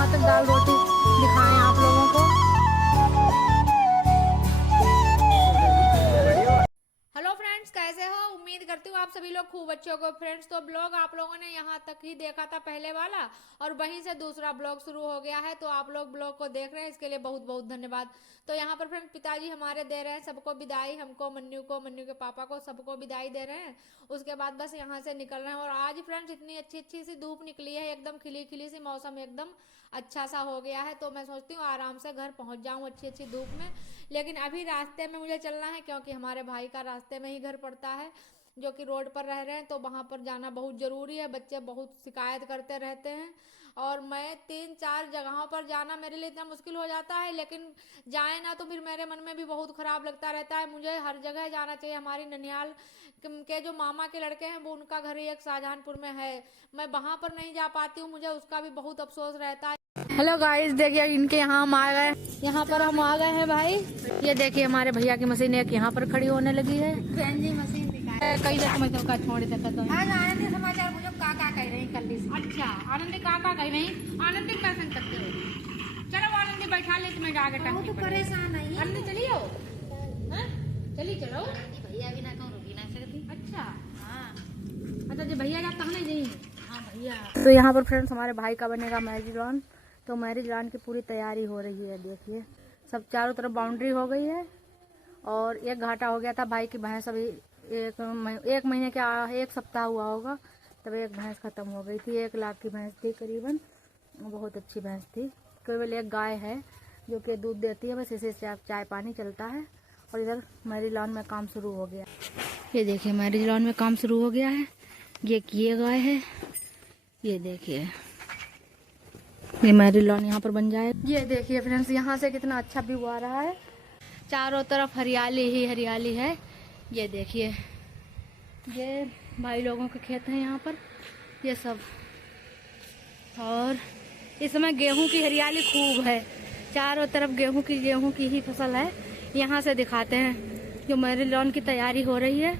कहाँ तक दाल रोटी दिखाएं आप लोगों को। हेलो फ्रेंड्स, कैसे हो? उम्मीद करती हूँ आप सभी लोग खूब अच्छे हो। फ्रेंड्स, तो ब्लॉग आप लोगों ने यहाँ तक ही देखा था पहले वाला, और वहीं से दूसरा ब्लॉग शुरू हो गया है। तो आप लोग ब्लॉग को देख रहे हैं, इसके लिए बहुत बहुत धन्यवाद। तो यहाँ पर फ्रेंड्स पिताजी हमारे दे रहे हैं सबको विदाई, हमको, मन्नू को, मन्नू के पापा को, सबको विदाई दे रहे हैं। उसके बाद बस यहाँ से निकल रहे हैं। और आज फ्रेंड्स इतनी अच्छी अच्छी सी धूप निकली है, एकदम खिली खिली सी, मौसम एकदम अच्छा सा हो गया है। तो मैं सोचती हूँ आराम से घर पहुँच जाऊँ अच्छी अच्छी धूप में। लेकिन अभी रास्ते में मुझे चलना है, क्योंकि हमारे भाई का रास्ते में ही घर पड़ता है, जो कि रोड पर रह रहे हैं। तो वहाँ पर जाना बहुत ज़रूरी है। बच्चे बहुत शिकायत करते रहते हैं, और मैं 3-4 जगहों पर जाना मेरे लिए इतना मुश्किल हो जाता है। लेकिन जाए ना तो फिर मेरे मन में भी बहुत ख़राब लगता रहता है। मुझे हर जगह जाना चाहिए। हमारी ननिहाल के जो मामा के लड़के हैं, वो उनका घर ही एक शाहजहांपुर में है, मैं वहाँ पर नहीं जा पाती हूँ, मुझे उसका भी बहुत अफसोस रहता है। हेलो गाइस, देखिए इनके यहाँ हम आ गए, यहाँ पर हम आ गए हैं भाई। ये देखिए हमारे भैया की मशीन एक यहाँ पर खड़ी होने लगी है। मशीन कई समझ का छोड़ देता। तो आज आनंदी समाचार मुझे काका कह रही कल से। अच्छा, आनंदी काका कह रही, आनंदी पसंद करते हो? चलो आनंदी बैठा ले, तुम्हें जाके तो परेशान नहीं। आनंदी चलिए, चलिए चलो। भैया भी ना कहूँ रुकी ना सकती। अच्छा हाँ, मतलब जो भैया जाता है नहीं। हाँ भैया। तो यहाँ पर फ्रेंड्स हमारे भाई का बनेगा मैरिज लॉन। तो मैरिज लॉन की पूरी तैयारी हो रही है। देखिए सब चारों तरफ बाउंड्री हो गई है, और एक घाटा हो गया था। भाई की भैंस अभी एक महीने का 1 सप्ताह हुआ होगा, तब एक भैंस खत्म हो गई थी। 1 लाख की भैंस थी करीबन, बहुत अच्छी भैंस थी। केवल एक गाय है जो कि दूध देती है, बस इसे चाय पानी चलता है। और इधर मैरिज लॉन में काम शुरू हो गया। ये देखिए मैरिज लॉन में काम शुरू हो गया है। ये गाय है, ये देखिए ये मैरिज लॉन यहाँ पर बन जाए। ये देखिए फ्रेंड्स, यहाँ से कितना अच्छा व्यू आ रहा है। चारों तरफ हरियाली ही हरियाली है। ये देखिए, ये भाई लोगों के खेत हैं यहाँ पर, ये सब। और इस समय गेहूं की हरियाली खूब है, चारों तरफ गेहूं की ही फसल है। यहाँ से दिखाते हैं जो मैरिज लॉन की तैयारी हो रही है।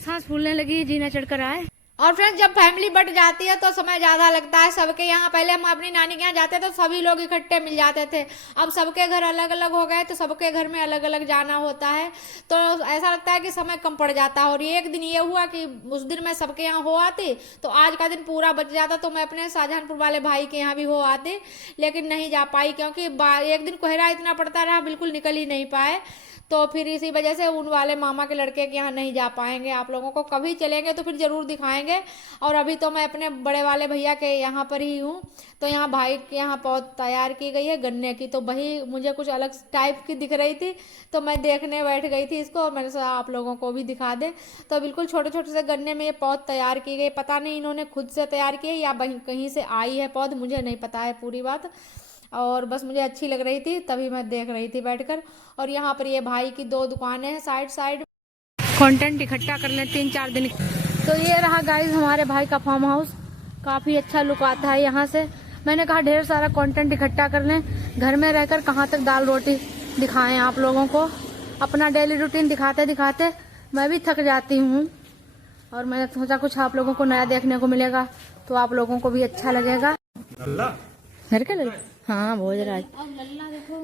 सांस फूलने लगी, जीना चढ़कर आए। और फ्रेंड्स, जब फैमिली बढ़ जाती है तो समय ज़्यादा लगता है सबके यहाँ। पहले हम अपनी नानी के यहाँ जाते थे तो सभी लोग इकट्ठे मिल जाते थे। अब सबके घर अलग अलग हो गए, तो सबके घर में अलग अलग जाना होता है। तो ऐसा लगता है कि समय कम पड़ जाता है। और एक दिन ये हुआ कि उस दिन मैं सबके यहाँ हो आती, तो आज का दिन पूरा बच जाता, तो मैं अपने शाहजहांपुर वाले भाई के यहाँ भी हो आती। लेकिन नहीं जा पाई, क्योंकि एक दिन कोहरा इतना पड़ता रहा, बिल्कुल निकल ही नहीं पाए। तो फिर इसी वजह से उन वाले मामा के लड़के के यहाँ नहीं जा पाएंगे। आप लोगों को कभी चलेंगे तो फिर ज़रूर दिखाएंगे। और अभी तो मैं अपने बड़े वाले भैया के यहाँ पर ही हूँ। तो यहाँ भाई के यहाँ पौध तैयार की गई है गन्ने की, तो वही मुझे कुछ अलग टाइप की दिख रही थी, तो मैं देखने बैठ गई थी इसको, और मैंने सोचा आप लोगों को भी दिखा दे। तो बिल्कुल छोटे छोटे से गन्ने में ये पौध तैयार की गई। पता नहीं इन्होंने खुद से तैयार की है या कहीं से आई है पौध, मुझे नहीं पता है पूरी बात। और बस मुझे अच्छी लग रही थी, तभी मैं देख रही थी बैठकर। और यहाँ पर ये भाई की 2 दुकानें हैं साइड कंटेंट इकट्ठा कर लें 3-4 दिन। तो ये रहा गाइस हमारे भाई का फार्म हाउस, काफ़ी अच्छा लुक आता है यहाँ से। मैंने कहा ढेर सारा कंटेंट इकट्ठा कर लें, घर में रहकर कहाँ तक दाल रोटी दिखाएं आप लोगों को। अपना डेली रूटीन दिखाते दिखाते मैं भी थक जाती हूँ, और मैंने सोचा कुछ आप लोगों को नया देखने को मिलेगा, तो आप लोगों को भी अच्छा लगेगा। घर का हाँ भोजराज। अब लल्ला देखो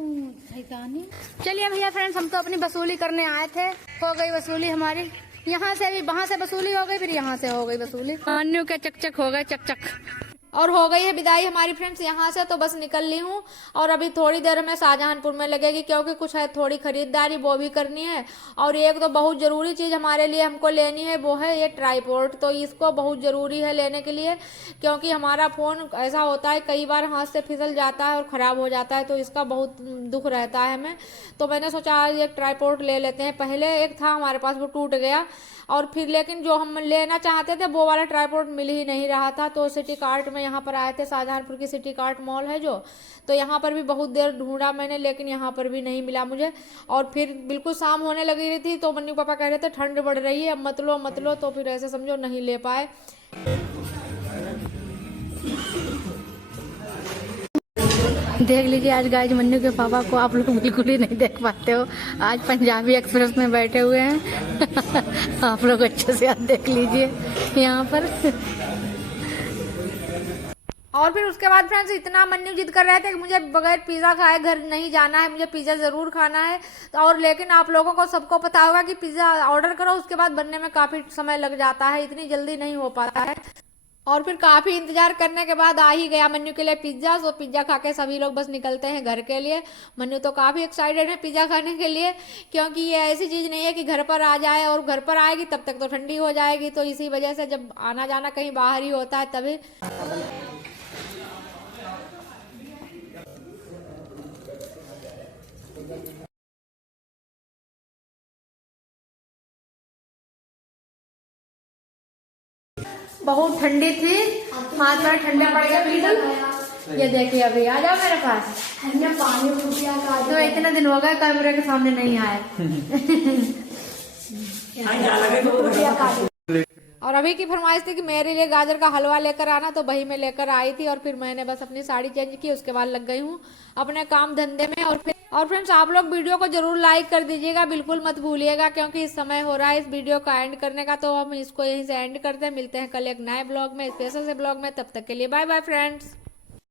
शैतानी। चलिए भैया फ्रेंड्स, हम तो अपनी वसूली करने आए थे, हो गई वसूली हमारी। यहाँ से भी, वहाँ से वसूली हो गई, फिर यहाँ से हो गई वसूली। अन्नू के चक हो गए चक। और हो गई है विदाई हमारी फ्रेंड्स यहाँ से। तो बस निकल ली हूँ, और अभी थोड़ी देर में शाहजहांपुर में लगेगी, क्योंकि कुछ है थोड़ी खरीदारी, वो भी करनी है। और एक तो बहुत ज़रूरी चीज़ हमारे लिए हमको लेनी है, वो है ये ट्राइपॉड। तो इसको बहुत ज़रूरी है लेने के लिए, क्योंकि हमारा फ़ोन ऐसा होता है कई बार हाथ से फिसल जाता है और ख़राब हो जाता है, तो इसका बहुत दुख रहता है हमें। तो मैंने सोचा आज एक ट्राइपॉड ले लेते हैं। पहले एक था हमारे पास, वो टूट गया, और फिर लेकिन जो हम लेना चाहते थे वो वाला ट्राइपॉड मिल ही नहीं रहा था। तो सिटी कार्ट में यहाँ पर आए थे, शाहजहांपुर की सिटी कार्ट मॉल है जो, तो यहाँ पर भी बहुत देर ढूंढा मैंने, लेकिन यहाँ पर भी नहीं मिला मुझे। और फिर बिल्कुल शाम होने लगी रही थी, तो मन्नू पापा कह रहे थे ठंड बढ़ रही है, मत लो, तो फिर ऐसे समझो नहीं ले पाए। देख लीजिए आज गाइस मन्नू के पापा को आप लोग बिल्कुल ही नहीं देख पाते हो, आज पंजाबी एक्सप्रेस में बैठे हुए हैं। आप लोग अच्छे से आप देख लीजिए यहाँ पर। और फिर उसके बाद फ्रेंड्स इतना मन्नू जिद कर रहे थे कि मुझे बगैर पिज़्ज़ा खाए घर नहीं जाना है, मुझे पिज़्ज़ा ज़रूर खाना है। तो और लेकिन आप लोगों को सबको पता होगा कि पिज़्ज़ा ऑर्डर करो उसके बाद बनने में काफ़ी समय लग जाता है, इतनी जल्दी नहीं हो पाता है। और फिर काफ़ी इंतजार करने के बाद आ ही गया मन्नू के लिए पिज़्ज़ा। सो पिज़्ज़ा खा के सभी लोग बस निकलते हैं घर के लिए। मन्नू तो काफ़ी एक्साइटेड है पिज़्ज़ा खाने के लिए, क्योंकि ये ऐसी चीज़ नहीं है कि घर पर आ जाए, और घर पर आएगी तब तक तो ठंडी हो जाएगी। तो इसी वजह से जब आना जाना कहीं बाहर ही होता है तभी। बहुत ठंडी थी, हाथ पैर ठंडे पड़ गए बिल्कुल। ये देखिए अभी आ जाओ मेरे पास। पानी तो इतने दिन हो गए कैमरे के सामने नहीं आए। और अभी की फरमाइश थी कि मेरे लिए गाजर का हलवा लेकर आना, तो वही मैं लेकर आई थी। और फिर मैंने बस अपनी साड़ी चेंज की, उसके बाद लग गई हूँ अपने काम धंधे में। और फ्रेंड्स आप लोग वीडियो को जरूर लाइक कर दीजिएगा, बिल्कुल मत भूलिएगा, क्योंकि इस समय हो रहा है इस वीडियो का एंड करने का। तो हम इसको यहीं से एंड करते हैं, मिलते हैं कल एक नए ब्लॉग में, स्पेशल से ब्लॉग में। तब तक के लिए बाय बाय फ्रेंड्स।